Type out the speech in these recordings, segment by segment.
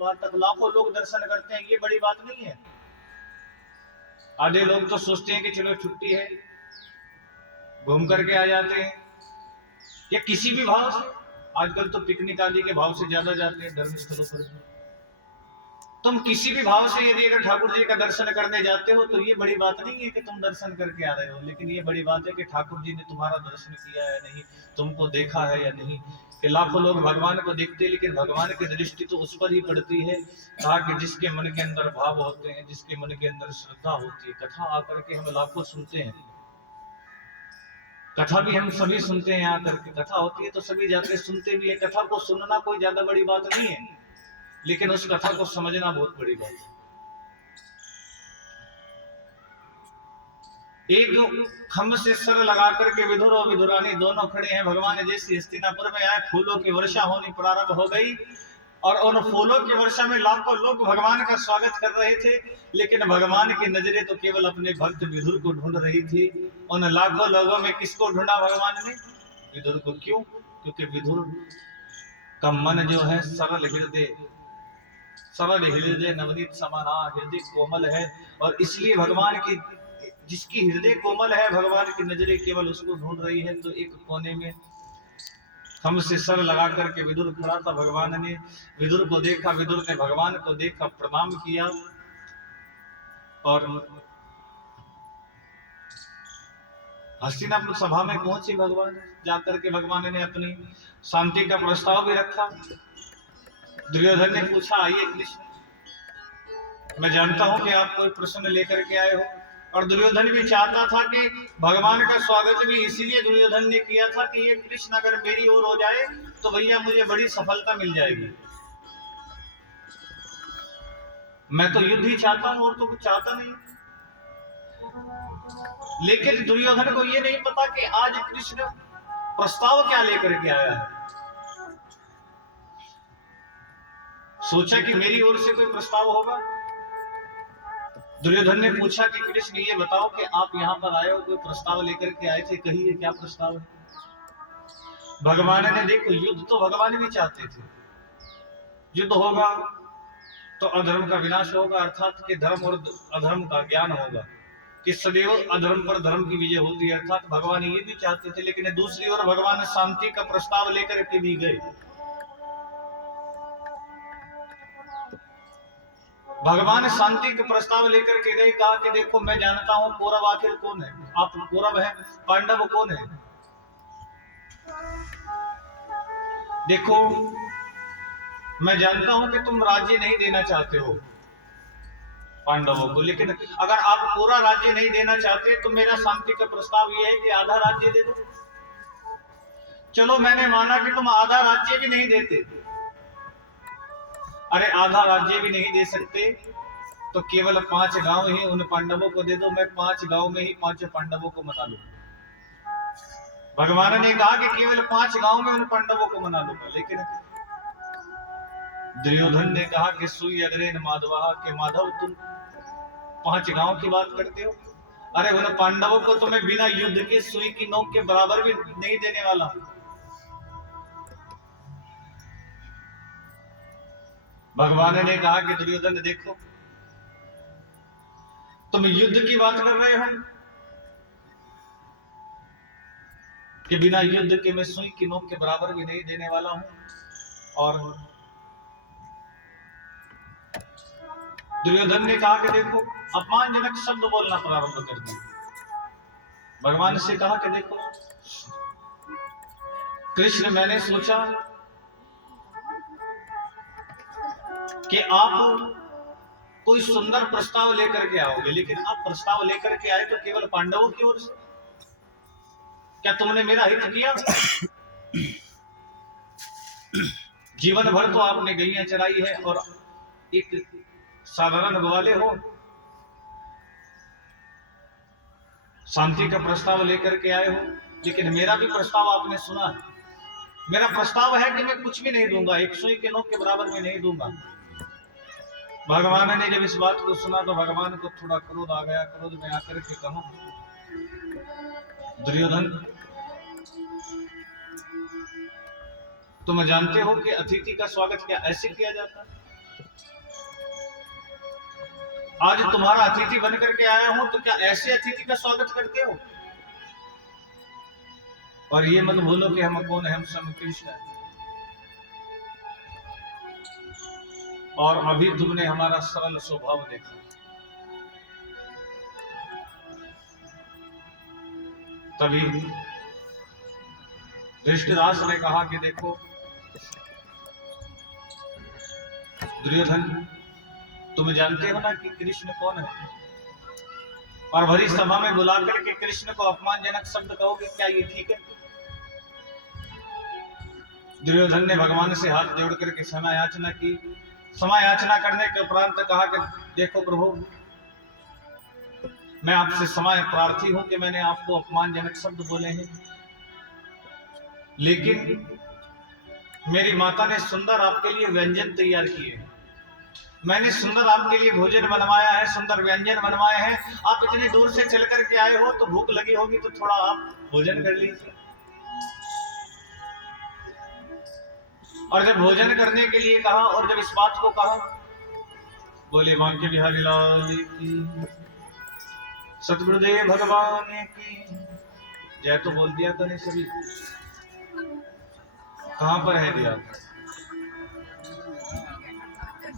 वहां तक लाखों लोग दर्शन करते हैं, ये बड़ी बात नहीं है। आधे लोग तो सोचते हैं कि चलो छुट्टी है, घूम करके आ जाते हैं, या किसी भी भाव से। आजकल तो पिकनिक आदि के भाव से ज्यादा जाते हैं धर्म स्थलों पर। तुम किसी भी भाव से यदि अगर ठाकुर जी का दर्शन करने जाते हो तो ये बड़ी बात नहीं है कि तुम दर्शन करके आ रहे हो, लेकिन ये बड़ी बात है कि ठाकुर जी ने तुम्हारा दर्शन किया है नहीं, तुमको देखा है या नहीं। कि लाखों लोग भगवान को देखते हैं, लेकिन भगवान की दृष्टि तो उस पर ही पड़ती है कहा कि जिसके मन के अंदर भाव होते हैं, जिसके मन के अंदर श्रद्धा होती है। कथा आकर के हम लाखों सुनते हैं, कथा भी हम सभी सुनते हैं, यहाँ करके कथा होती है तो सभी जाते सुनते भी है। कथा को सुनना कोई ज्यादा बड़ी बात नहीं है, लेकिन उस कथा को समझना बहुत बड़ी बात है। एक खम्भ से सर लगा करके विधुर और विधुरानी दोनों खड़े हैं। भगवान जैसे हस्तिनापुर में आए, फूलों की वर्षा होनी प्रारंभ हो गई, और उन फूलों की वर्षा में लाखों लोग भगवान का स्वागत कर रहे थे, लेकिन भगवान की नजरें तो केवल अपने भक्त विधुर को ढूंढ रही थी। उन लाखों लोगों में किसको ढूंढा भगवान ने? विधुर को। क्यों? क्योंकि विधुर का मन जो है सरल हृदय, सरल हृदय, नवनीत समाना हृदय कोमल है, और इसलिए भगवान की, जिसकी हृदय कोमल है, भगवान की नजरें केवल उसको ढूंढ रही है। तो एक कोने में हम से सर लगा करके विदुर खड़ा था। भगवान ने विदुर को देखा, विदुर ने भगवान को देखा, प्रणाम किया, और हस्तिनापुर सभा में पहुंचे भगवान। जाकर के भगवान ने अपनी शांति का प्रस्ताव भी रखा। दुर्योधन ने पूछा, आइए कृष्ण, मैं जानता हूं कि आप कोई प्रश्न लेकर के आए हो। और दुर्योधन भी चाहता था कि भगवान का स्वागत भी इसीलिए दुर्योधन ने किया था कि ये कृष्ण अगर मेरी ओर हो जाए तो भैया मुझे बड़ी सफलता मिल जाएगी। मैं तो युद्ध ही चाहता हूं और तो कुछ चाहता नहीं। लेकिन दुर्योधन को ये नहीं पता कि आज कृष्ण प्रस्ताव क्या लेकर के आया है। सोचा कि मेरी ओर से कोई प्रस्ताव होगा। दुर्योधन ने पूछा कि कृष्ण ये बताओ कि आप यहाँ पर आए हो, कोई प्रस्ताव लेकर के आए थे, कहिए क्या प्रस्ताव है। भगवान ने, देखो युद्ध तो भगवान भी चाहते थे, युद्ध होगा तो अधर्म का विनाश होगा, अर्थात कि धर्म और अधर्म का ज्ञान होगा, कि सदैव अधर्म पर धर्म की विजय होती है, अर्थात भगवान ये भी चाहते थे। लेकिन दूसरी ओर भगवान शांति का प्रस्ताव लेकर के भी गए। भगवान शांति का प्रस्ताव लेकर के गए, कहा कि देखो मैं जानता हूं कौरव आखिर कौन है, आप कौरव हैं, पांडव कौन है। देखो मैं जानता हूं कि तुम राज्य नहीं देना चाहते हो पांडवों को, लेकिन अगर आप पूरा राज्य नहीं देना चाहते तो मेरा शांति का प्रस्ताव यह है कि आधा राज्य दे दो। चलो मैंने माना कि तुम आधा राज्य भी नहीं देते। अरे आधा राज्य भी नहीं दे सकते तो केवल 5 गांव ही उन पांडवों को दे दो, मैं 5 गांव में ही 5 पांडवों को मना लूंगा। भगवान ने कहा कि केवल 5 गांव में उन पांडवों को मना लूंगा। लेकिन दुर्योधन ने कहा कि सुई अग्रेन माधवा, के माधव तुम 5 गांव की बात करते हो। अरे उन पांडवों को तो मैं बिना युद्ध के सुई की नोक के बराबर भी नहीं देने वाला। भगवान ने कहा कि दुर्योधन देखो तुम युद्ध की बात कर रहे हो कि बिना युद्ध के मैं सुई की नोक के बराबर भी नहीं देने वाला हूं। और दुर्योधन ने कहा कि देखो अपमानजनक शब्द बोलना प्रारंभ कर दिया। भगवान से कहा कि देखो कृष्ण, मैंने सोचा कि आप कोई सुंदर प्रस्ताव लेकर के आओगे, लेकिन आप प्रस्ताव लेकर के आए तो केवल पांडवों की ओर से। क्या तुमने मेरा हित किया? जीवन भर तो आपने गैया चराई है और एक साधारण ग्वाले हो, शांति का प्रस्ताव लेकर के आए हो, लेकिन मेरा भी प्रस्ताव आपने सुना है। मेरा प्रस्ताव है कि मैं कुछ भी नहीं दूंगा, एक सुई के नोक के बराबर में नहीं दूंगा। भगवान ने जब इस बात को सुना तो भगवान को थोड़ा क्रोध आ गया। क्रोध में आकर के कहा, दुर्योधन तुम जानते हो कि अतिथि का स्वागत क्या ऐसे किया जाता है? आज तुम्हारा अतिथि बन करके आया हूं, तो क्या ऐसे अतिथि का स्वागत करते हो? और ये मत भूलो कि हम कौन है, हम स्वयं कृष्ण हैं। और अभी तुमने हमारा सरल स्वभाव देखा। तभी धृतराष्ट्र ने कहा कि देखो दुर्योधन, तुम जानते हो ना कि कृष्ण कौन है, और भरी सभा में बुला करके कृष्ण को अपमानजनक शब्द कहोगे, क्या ये ठीक है? दुर्योधन ने भगवान से हाथ जोड़ करके क्षमा याचना की। क्षमा याचना करने के उपरांत कहा कि देखो प्रभु, मैं आपसे क्षमा प्रार्थी हूं कि मैंने आपको अपमानजनक शब्द बोले हैं, लेकिन मेरी माता ने सुंदर आपके लिए व्यंजन तैयार किए, मैंने सुंदर आपके लिए भोजन बनवाया है, सुंदर व्यंजन बनवाए हैं। आप इतनी दूर से चल करके आए हो तो भूख लगी होगी, तो थोड़ा आप भोजन कर लीजिए। और जब भोजन करने के लिए कहा और जब इस बात को कहा, बोले बांके बिहारी लाल की, सतगुरुदेव भगवान की जय। तो बोल दिया था नहीं सभी? कहां पर है दिया,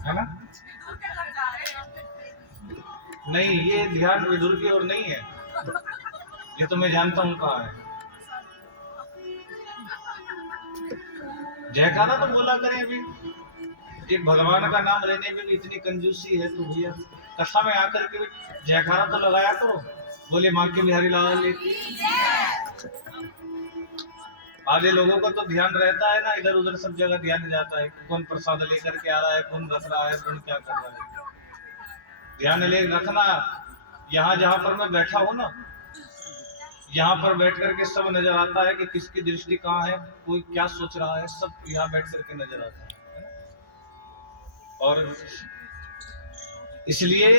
है ना? नहीं, ये ध्यान विदुर की ओर नहीं है, ये तो मैं जानता हूं कहां है। जयकारा तो बोला करें। अभी एक भगवान का नाम लेने में भी इतनी कंजूसी है, तो भैया कथा में आकर के भी जयकारा तो लगाया करो। बोले माँ के बिहारी लाल की। आधे लोगों का तो ध्यान रहता है ना, इधर उधर सब जगह ध्यान जाता है, कौन प्रसाद लेकर के आ रहा है, कौन रख रहा है, कौन क्या कर रहा है। ध्यान ले रखना। यहाँ जहाँ पर मैं बैठा हूँ ना, यहाँ पर बैठ करके सब नजर आता है कि किसकी दृष्टि कहाँ है, कोई क्या सोच रहा है, सब यहाँ बैठ करके नजर आता है। और इसलिए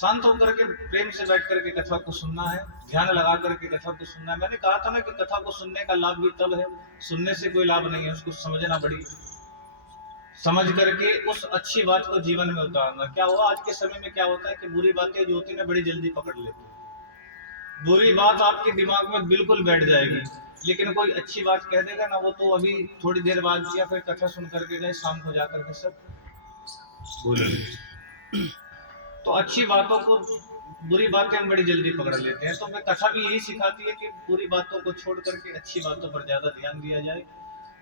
शांत होकर के प्रेम से बैठ करके कथा को सुनना है, ध्यान लगा करके कथा को सुनना है। मैंने कहा था ना कि कथा को सुनने का लाभ भी तब है, सुनने से कोई लाभ नहीं है, उसको समझना बड़ी, समझ करके उस अच्छी बात को जीवन में उतारना। क्या हुआ आज के समय में, क्या होता है कि बुरी बातें जो होती है ना, बड़ी जल्दी पकड़ लेते हैं। बुरी बात आपके दिमाग में बिल्कुल बैठ जाएगी, लेकिन कोई अच्छी बात कह देगा ना, वो तो अभी थोड़ी देर बाद या फिर कथा सुन करके गए, शाम को जाकर के सब भूल गए। तो अच्छी बातों को बुरी बातें हम बड़ी जल्दी पकड़ लेते हैं। तो मैं कथा भी यही सिखाती है कि बुरी बातों को छोड़ करके अच्छी बातों पर ज्यादा ध्यान दिया जाए,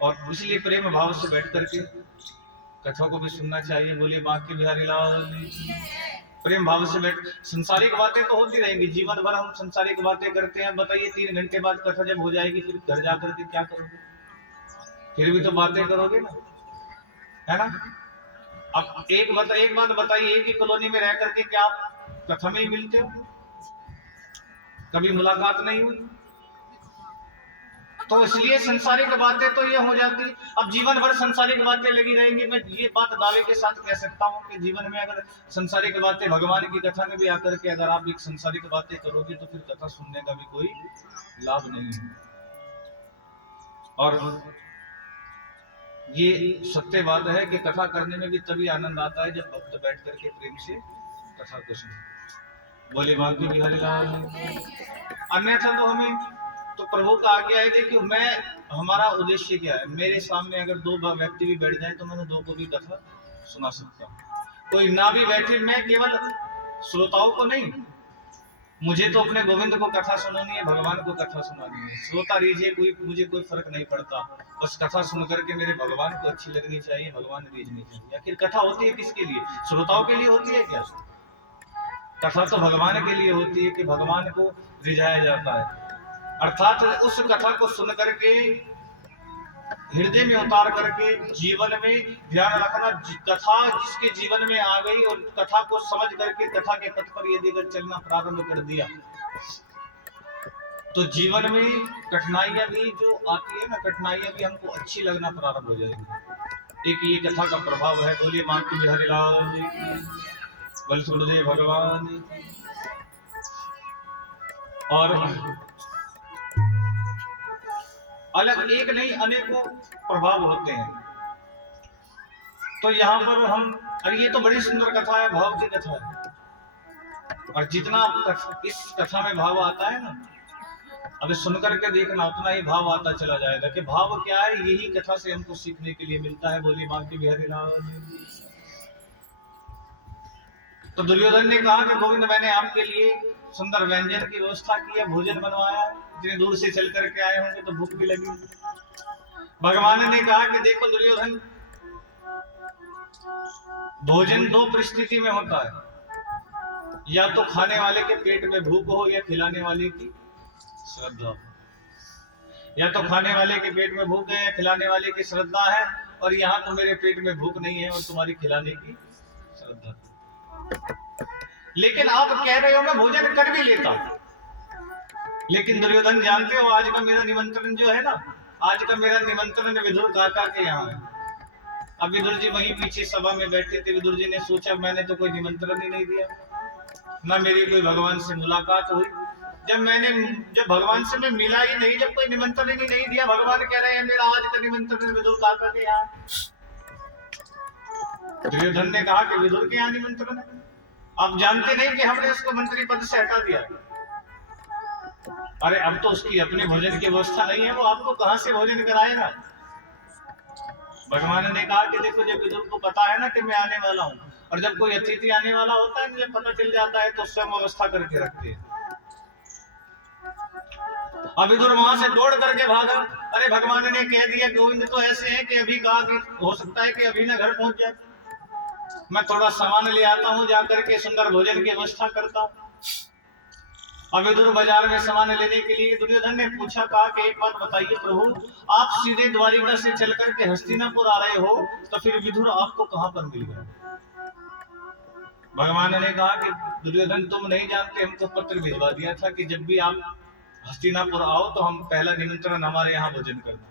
और इसलिए प्रेम भाव से बैठ करके कथा को भी सुनना चाहिए। बोलिए माँ के बिहारी लाल। प्रेम भाव से बैठ, संसारिक बातें तो होती रहेंगी, जीवन भर हम संसारिक बातें करते हैं। बताइए 3 घंटे बाद कथा जब हो जाएगी, फिर घर जाकर के क्या करोगे? फिर भी तो बातें करोगे ना, है ना? अब एक बात बताइए, एक ही कॉलोनी में रह करके क्या आप कथा में ही मिलते हो? कभी मुलाकात नहीं हुई? तो इसलिए संसारिक बातें तो ये हो जाती। अब जीवन भर संसारिक बातें लगी रहेंगी। मैं ये बात दावे के साथ कह सकता हूँ कि जीवन में अगर संसारिक बातें, भगवान की कथा में भी आकर के अगर आप एक संसारिक बातें करोगे, तो फिर कथा सुनने का भी कोई लाभ नहीं है। और ये सत्य बात है कि कथा करने में भी तभी आनंद आता है जब भक्त बैठ करके प्रेम से कथा को सुने। बोले बाकी बिहारी लाल। अन्यथा तो हमें तो प्रभु का आज्ञा है। देखिए मैं, हमारा उद्देश्य क्या है, मेरे सामने अगर 2 व्यक्ति भी बैठ जाए तो मैं 2 को भी कथा सुना सकता हूँ। कोई ना भी बैठे, मैं केवल श्रोताओं को नहीं, मुझे तो अपने गोविंद को कथा सुनानी है, भगवान को कथा सुनानी है। श्रोता रीझे कोई, मुझे कोई फर्क नहीं पड़ता, बस कथा सुन करके मेरे भगवान को अच्छी लगनी चाहिए, भगवान रीझनी चाहिए। आखिर कथा होती है किसके लिए? श्रोताओं के लिए होती है क्या? कथा तो भगवान के लिए होती है कि भगवान को रिझाया जाता है। अर्थात उस कथा को सुन करके हृदय में उतार करके जीवन में ध्यान रखना। कथा जिसके जीवन में आ गई और कथा को समझ करके कथा के पथ पर यदि अगर चलना प्रारंभ कर दिया, तो जीवन में कठिनाइयां भी जो आती है ना, कठिनाइयां भी हमको अच्छी लगना प्रारंभ हो जाएगी। एक ये कथा का प्रभाव है। बोलिए माँ की बिहारी लाल, बल गुरुदेव भगवान। और अलग एक नहीं, अनेकों प्रभाव होते हैं। तो यहाँ पर हम, अरे ये तो बड़ी सुंदर कथा है, भाव की कथा है। और जितना इस कथा में भाव आता है ना, अभी सुनकर के देखना उतना ही भाव आता चला जाएगा कि भाव क्या है। यही कथा से हमको सीखने के लिए मिलता है। बोली बांके बिहारी लाल। तो दुर्योधन ने कहा कि गोविंद, मैंने आपके लिए सुंदर व्यंजन की व्यवस्था की है, भोजन बनवाया। इतनी दूर से चल करके आए होंगे तो भूख भी लगी। भगवान ने कहा कि देखो दुर्योधन, भोजन दो परिस्थिति में होता है, या तो खाने वाले के पेट में भूख हो या खिलाने वाले की श्रद्धा। या तो खाने वाले के पेट में भूख है या खिलाने वाले की श्रद्धा है। और यहाँ तो मेरे पेट में भूख नहीं है और तुम्हारी खिलाने की श्रद्धा। लेकिन आप कह रहे हो मैं भोजन कर भी लेता। लेकिन दुर्योधन, जानते हो आज का मेरा निमंत्रण जो है ना, आज का मेरा निमंत्रण विदुर काका के यहाँ है। अब विदुर जी वहीं पीछे सभा में बैठे थे। विदुर जी ने सोचा मैंने तो कोई निमंत्रण ही नहीं दिया, ना मेरी कोई भगवान से मुलाकात हुई। जब भगवान से मैं मिला ही नहीं, जब कोई निमंत्रण ही नहीं दिया, भगवान कह रहे हैं मेरा आज का निमंत्रण विदुर काका के यहाँ। दुर्योधन ने कहा कि विदुर के यहाँ निमंत्रण है? आप जानते नहीं कि हमने उसको मंत्री पद से हटा दिया। अरे अब तो उसकी अपने भोजन की व्यवस्था नहीं है, वो आपको कहां से भोजन कराएगा। भगवान ने कहा कि देखो, जब विदुर को पता है ना कि मैं आने वाला हूं, और जब कोई अतिथि आने वाला होता है, जब पता चल जाता है तो स्वयं व्यवस्था करके रखते हैं। अब विदुर वहां से दौड़ करके भागा। अरे भगवान ने कह दिया गोविंद तो ऐसे है कि अभी कहा कि हो सकता है कि अभी ना घर पहुंच जाए, मैं थोड़ा सामान ले आता हूं, जाकर के सुंदर भोजन की व्यवस्था करता हूं। अब विदुर बाजार में सामान लेने के लिए, दुर्योधन ने पूछा, कहा कि एक बात बताइए प्रभु, आप सीधे द्वारिका से चल करके हस्तिनापुर आ रहे हो, तो फिर विदुर आपको कहां पर मिल गया? भगवान ने कहा कि दुर्योधन तुम नहीं जानते, हम तो पत्र भिजवा दिया था कि जब भी आप हस्तिनापुर आओ तो हम पहला निमंत्रण हमारे यहाँ भोजन करना।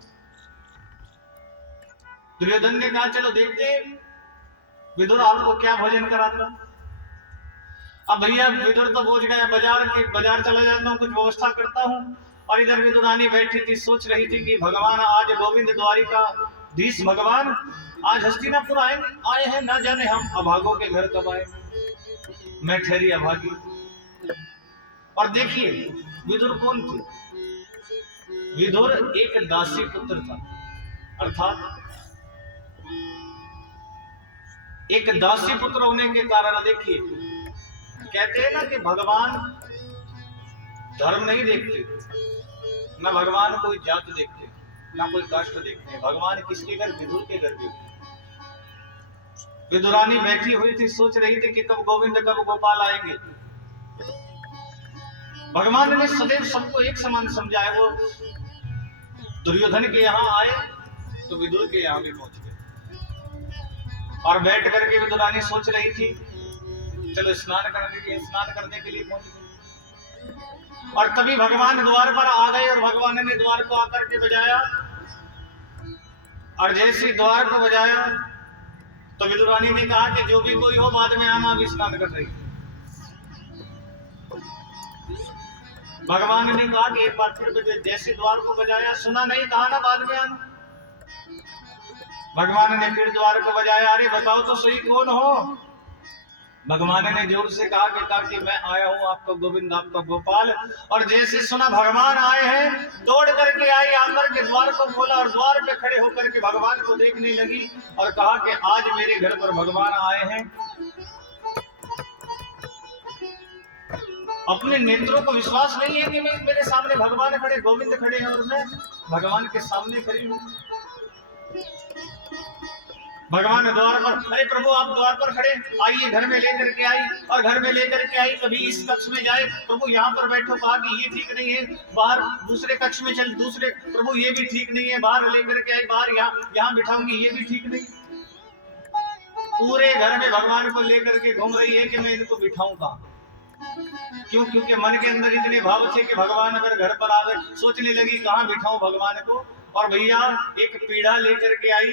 दुर्योधन ने कहा चलो देखते विदुर आपको क्या भोजन कराता। अब भैया विदुर तो पहुंच गया बाजार चला जाता हूँ, कुछ व्यवस्था करता हूँ। और इधर विदुरानी बैठी थी, सोच रही थी कि भगवान आज गोविंद द्वारिकाधीश भगवान आज हस्तिनापुर आए हैं, ना जाने हम अभागों के घर कब आए। मैं ठहरी अभागी। और देखिए विदुर कौन थे? विदुर एक दासी पुत्र था, अर्थात एक दासी पुत्र होने के कारण, देखिए कहते हैं ना कि भगवान धर्म नहीं देखते, ना भगवान कोई जात देखते, ना कोई कास्ट देखते। भगवान किसके घर? विदुर के घर देखते। विदुरानी बैठी हुई थी, सोच रही थी कि कब गोविंद कब गोपाल आएंगे। भगवान ने सदैव सबको एक समान समझा है। वो दुर्योधन के यहाँ आए तो विदुर के यहाँ भी पहुंच गए। और बैठ करके विदुरानी सोच रही थी चलो स्नान करने के लिए पहुंच गए। और तभी भगवान द्वार पर आ गए और भगवान ने द्वार को आकर के बजाया। और जैसे द्वार को बजाया तो विदुरानी ने कहा कि जो भी कोई हो बाद में आना, अभी स्नान कर रही। भगवान ने कहा कि एक बार फिर जैसे द्वार को बजाया, सुना नहीं, कहा ना बाद में आना। भगवान ने फिर द्वार को बजाया, अरे बताओ तो सही कौन हो? भगवान ने जोर से कहा कि मैं आया हूँ आपका गोविंद, आपका गोपाल। और जैसे सुना भगवान आए हैं, दौड़ करके आई, आकर के द्वार को खोला और द्वार पे खड़े होकर के भगवान को देखने लगी और कहा कि आज मेरे घर पर भगवान आए हैं। अपने नेत्रों को विश्वास नहीं है कि मेरे सामने भगवान खड़े, गोविंद खड़े हैं और मैं भगवान के सामने खड़ी हूँ। भगवान द्वार पर, अरे प्रभु आप द्वार पर खड़े, आइए घर में लेकर के आई। और घर में लेकर के आई, कभी इस कक्ष में जाए, प्रभु यहाँ पर बैठो, कहा कि ये ठीक नहीं है, बाहर दूसरे कक्ष में चल, दूसरे, प्रभु ये भी ठीक नहीं है, बाहर लेकर के आई, बाहर यहाँ बिठाऊंगी, ये भी ठीक नहीं। पूरे घर में भगवान को लेकर के घूम रही है कि मैं इनको बिठाऊं कहाँ। क्यों? क्योंकि मन के अंदर इतने भाव थे कि भगवान अगर घर पर आ गए, सोचने लगी कहाँ बिठाऊं भगवान को। और भैया एक पीढ़ा लेकर के आई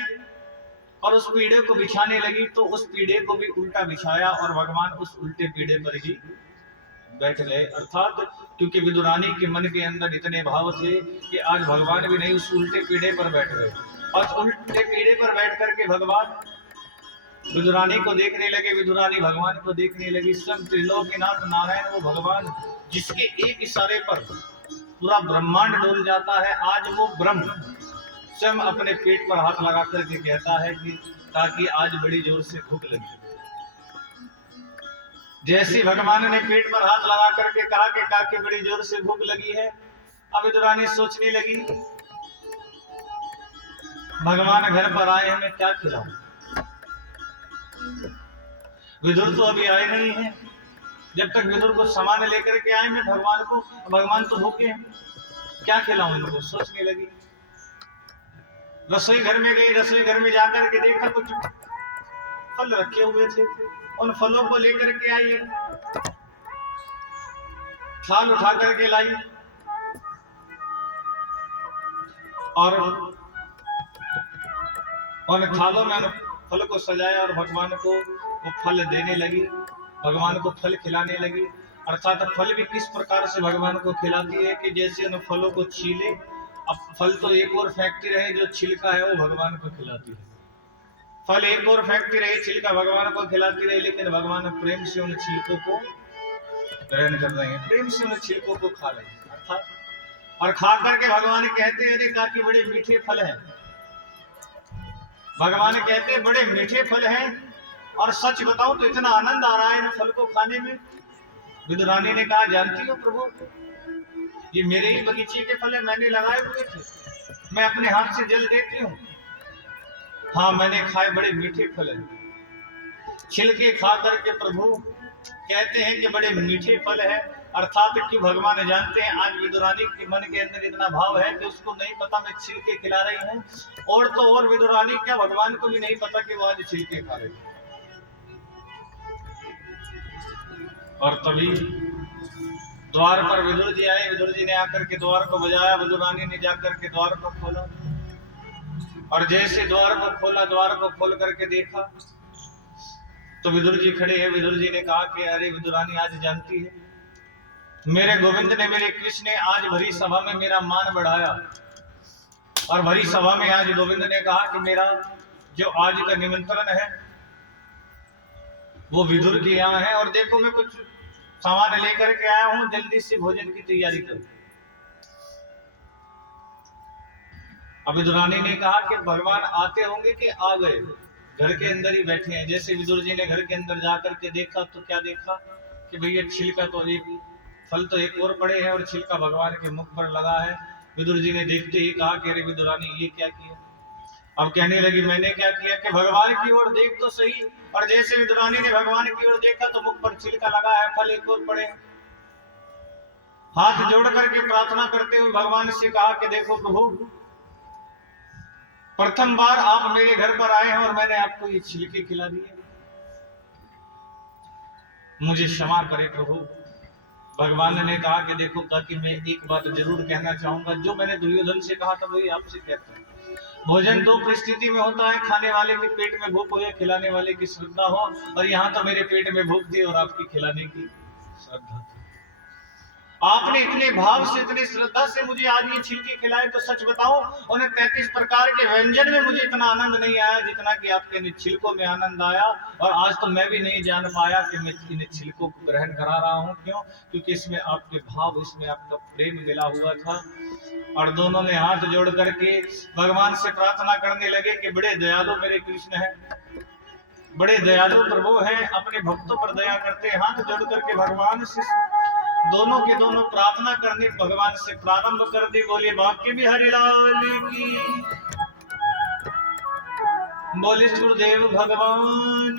और उस पीढ़े को बिछाने लगी, तो उस पीढ़े को भी उल्टा बिछाया और भगवान उस उल्टे पीढ़े पर ही बैठ गए। अर्थात क्योंकि विदुरानी के मन के अंदर इतने भाव थे कि आज भगवान भी नहीं, उस उल्टे पीढ़े पर बैठ गए। और उल्टे पीढ़े पर बैठ करके भगवान विदुरानी को देखने लगे, विदुरानी भगवान को देखने लगी। स्वयं त्रिलोकीनाथ नारायण वो भगवान जिसके एक इशारे पर पूरा ब्रह्मांड डोल जाता है, आज वो ब्रह्म स्वयं अपने पेट पर हाथ लगा करके कहता है कि ताकि आज बड़ी जोर से भूख लगी। जैसी भगवान ने पेट पर हाथ लगा करके कहा कि काकी बड़ी जोर से भूख लगी है, अब विदुरानी सोचने लगी भगवान घर पर आए हैं, मैं क्या खिलाऊं। विदुर तो अभी आए नहीं है, जब तक विदुर को सामान लेकर के आए मैं भगवान तो भूखे हैं, क्या खिलाऊं इनको, सोचने लगी। रसोई घर में गई, रसोई घर में जाकर के देखा कुछ फल रखे हुए थे, उन फलों को लेकर के आई, थाल उठा करके लाई और उन थालों में फल को सजाया और भगवान को वो फल देने लगी, भगवान को फल खिलाने लगी। अर्थात फल भी किस प्रकार से भगवान को खिलाती है कि जैसे उन फलों को छीले, अब फल तो एक और फेंकती रहे, जो छिलका है वो भगवान को खिलाती है। फल एक और फेंकती रही, छिलका भगवान को खिलाती रही, लेकिन भगवान प्रेम से उन छिलकों को ग्रहण कर रहे हैं, प्रेम से उन छिलकों को खा रहे हैं। अर्थात और खा करके भगवान कहते हैं अरे काकी बड़े मीठे फल हैं। भगवान कहते हैं बड़े मीठे फल हैं, और सच बताऊं तो इतना आनंद आ रहा है इन फल को खाने में। विदुरानी ने कहा जानती हो प्रभु, ये मेरे ही बगीचे के फल है, मैंने लगाए हुए थे, मैं अपने हाथ से जल देती हूँ। हाँ मैंने खाए, बड़े मीठे फल हैं। छिलके खा करके प्रभु कहते हैं कि बड़े मीठे फल है। अर्थात कि भगवान जानते हैं आज विदुरानी के मन के अंदर इतना भाव है कि उसको नहीं पता मैं छिलके खिला रही हूँ, और तो और विदुरानी क्या भगवान को भी नहीं पता कि वो आज छिलके खा रही है। और तभी द्वार पर विदुर जी आए, विदुर जी ने आकर के द्वार को बजाया, विदुरानी ने जाकर के द्वार को खोला, और जैसे द्वार को खोला, द्वार को खोल करके देखा तो विदुर जी खड़े हैं। विदुर जी ने कहा कि अरे विदुरानी आज जानती है मेरे गोविंद ने, मेरे कृष्ण ने आज भरी सभा में मेरा मान बढ़ाया, और भरी सभा में आज गोविंद ने कहा कि मेरा जो आज का निमंत्रण है वो विदुर के यहाँ है, और देखो मैं कुछ सामान लेकर के आया हूं, जल्दी से भोजन की तैयारी करो। अब विदुरानी ने कहा कि भगवान आते होंगे कि आ गए, घर के अंदर ही बैठे हैं। जैसे विदुर जी ने घर के अंदर जाकर के देखा तो क्या देखा कि भैया छिलका तो एक फल तो एक और पड़े हैं, और छिलका भगवान के मुख पर लगा है। विदुर जी ने देखते ही कहा कि अरे विदुरानी ये क्या किया। अब कहने लगी मैंने क्या किया कि भगवान की ओर देख तो सही। और जैसे विदुरानी ने भगवान की ओर देखा तो मुख पर छिलका लगा है, फल एक और पड़े। हाथ जोड़ करके प्रार्थना करते हुए भगवान से कहा कि देखो प्रभु, प्रथम बार आप मेरे घर पर आए हैं और मैंने आपको ये छिलके खिला दिए, मुझे क्षमा करें प्रभु। भगवान ने कहा कि देखो ताकि मैं एक बात जरूर कहना चाहूंगा, जो मैंने दुर्योधन से कहा था वही आपसे कहता हूं। भोजन दो परिस्थिति में होता है, खाने वाले के पेट में भूख हो या खिलाने वाले की श्रद्धा हो, और यहाँ तो मेरे पेट में भूख थी और आपकी खिलाने की श्रद्धा थी। आपने इतने भाव से, इतनी श्रद्धा से मुझे आज ये छिलके खिलाए, तो सच बताऊं उन्हें 33 प्रकार के व्यंजन में मुझे इतना आनंद नहीं आया जितना कि आपके छिलकों में आनंद आया। और आज तो मैं भी नहीं जान पाया कि मैं इन छिलकों को ग्रहण करा रहा हूं। क्यों? क्योंकि इसमें आपके भाव, इसमें आपका प्रेम मिला हुआ था। और दोनों ने हाथ जोड़ करके भगवान से प्रार्थना करने लगे कि बड़े दयालु मेरे कृष्ण हैं, बड़े दयालु प्रभु हैं, अपने भक्तों पर दया करते। हाथ जोड़ करके भगवान से दोनों के दोनों प्रार्थना करने भगवान से प्रारंभ कर दी। बोले बांके बिहारी लाल की, बोले गुरुदेव भगवान।